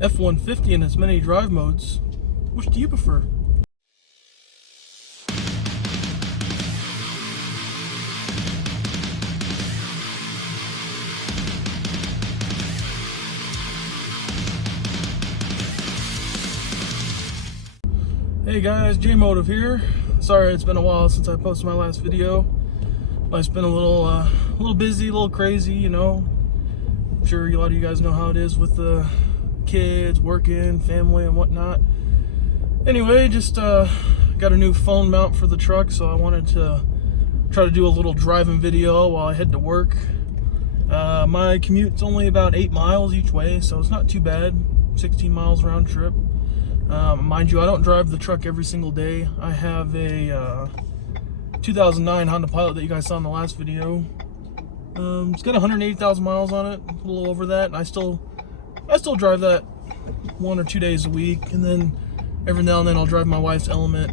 F-150 in its many drive modes. Which do you prefer? Hey guys, JayMotive here. Sorry it's been a while since I posted my last video. Life's been a little busy, a little crazy, you know. I'm sure a lot of you guys know how it is with the kids, working, family, and whatnot. Anyway, just got a new phone mount for the truck, so I wanted to try to do a little driving video while I head to work. My commute's only about 8 miles each way, so it's not too bad. 16 miles round trip. Mind you, I don't drive the truck every single day. I have a 2009 Honda Pilot that you guys saw in the last video. It's got 180,000 miles on it, a little over that. And I still drive that 1 or 2 days a week, and then every now and then I'll drive my wife's Element,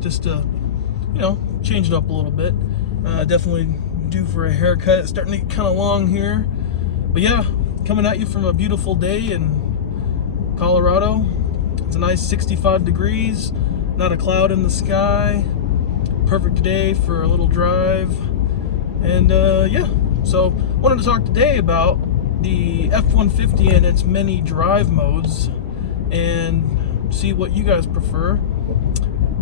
just to, you know, change it up a little bit. Definitely due for a haircut. It's starting to get kind of long here, but yeah, coming at you from a beautiful day in Colorado. It's a nice 65 degrees, not a cloud in the sky. Perfect day for a little drive. And yeah, so wanted to talk today about the F-150 and its many drive modes and see what you guys prefer.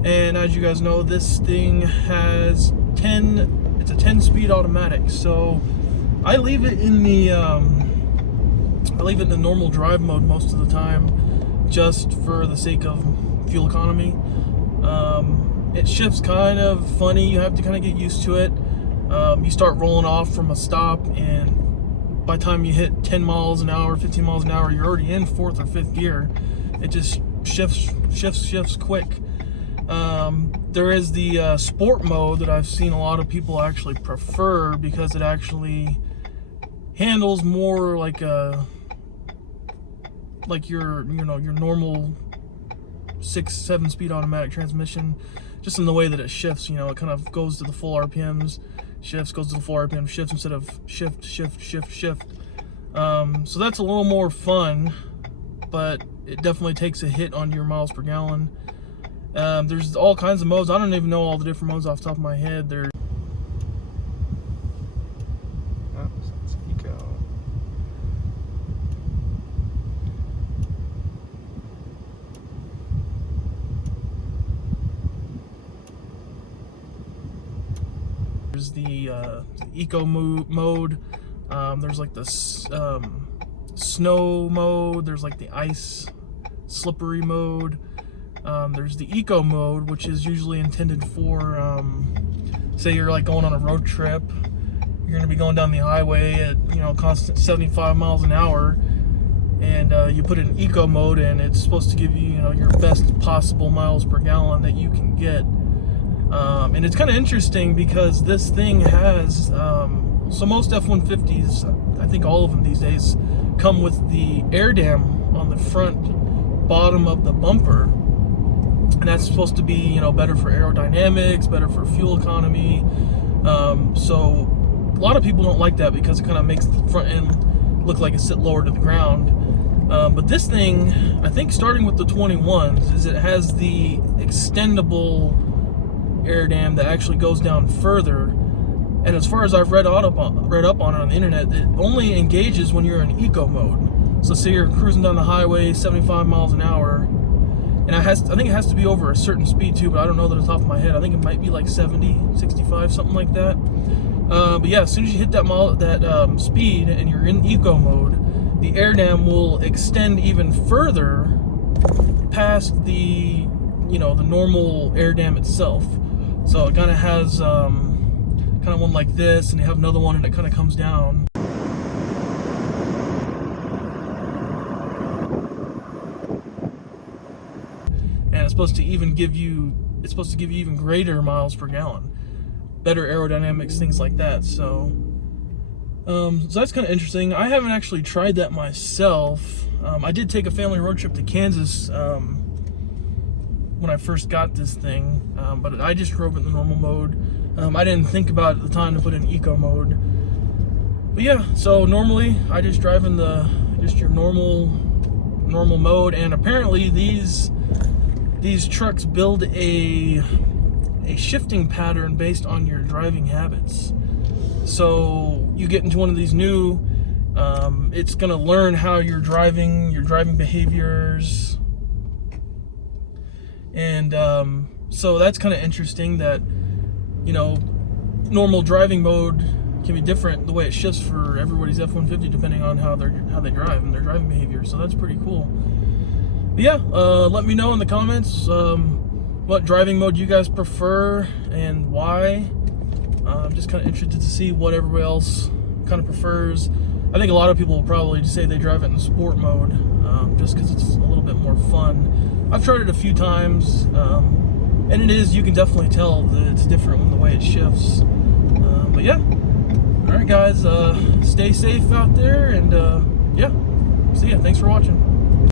And as you guys know, this thing has it's a 10-speed automatic, so I leave it in the normal drive mode most of the time, just for the sake of fuel economy. It shifts kind of funny. You have to kind of get used to it. You start rolling off from a stop, and by the time you hit 10 miles an hour, 15 miles an hour, you're already in 4th or 5th gear. It just shifts quick. There is the sport mode that I've seen a lot of people actually prefer, because it actually handles more like your normal 6-7 speed automatic transmission, just in the way that it shifts. You know, it kind of goes to the full RPMs, shifts, goes to the full RPM, shifts instead of shift. So that's a little more fun, but it definitely takes a hit on your miles per gallon. There's all kinds of modes. I don't even know all the different modes off the top of my head. There's the eco mode. There's like the snow mode. There's like the ice slippery mode. There's the eco mode, which is usually intended for say you're like going on a road trip. You're going to be going down the highway at, you know, constant 75 miles an hour, and you put it in eco mode, and it's supposed to give you, you know, your best possible miles per gallon that you can get. And it's kind of interesting because this thing has, so most F-150s, I think all of them these days, come with the air dam on the front bottom of the bumper. And that's supposed to be, you know, better for aerodynamics, better for fuel economy. So a lot of people don't like that because it kind of makes the front end look like it's sit lower to the ground. But this thing, I think starting with the 21s, is it has the extendable air dam that actually goes down further. And as far as I've read up on it on the internet, it only engages when you're in eco mode. So say you're cruising down the highway 75 miles an hour, and I think it has to be over a certain speed too, but I don't know that off the top of my head. I think it might be like 70, 65, something like that. But yeah, as soon as you hit that speed and you're in eco mode, the air dam will extend even further past the, you know, the normal air dam itself. So it kind of has kind of one like this, and you have another one, and it kind of comes down. And it's supposed to give you even greater miles per gallon, better aerodynamics, things like that. So that's kind of interesting. I haven't actually tried that myself. I did take a family road trip to Kansas when I first got this thing, but I just drove it in the normal mode. I didn't think about it at the time to put in eco mode. But yeah, so normally I just drive in the just your normal mode. And apparently these trucks build a shifting pattern based on your driving habits. So you get into one of these new, it's gonna learn how your driving behaviors, and so that's kind of interesting that, you know, normal driving mode can be different the way it shifts for everybody's F-150 depending on how they drive and their driving behavior. So that's pretty cool. But yeah, let me know in the comments what driving mode you guys prefer and why. I'm just kind of interested to see what everybody else kind of prefers. I think a lot of people will probably just say they drive it in sport mode, just because it's a little bit more fun. I've tried it a few times, and it is, you can definitely tell that it's different in the way it shifts. But yeah, all right guys, stay safe out there, and yeah, see ya. Thanks for watching.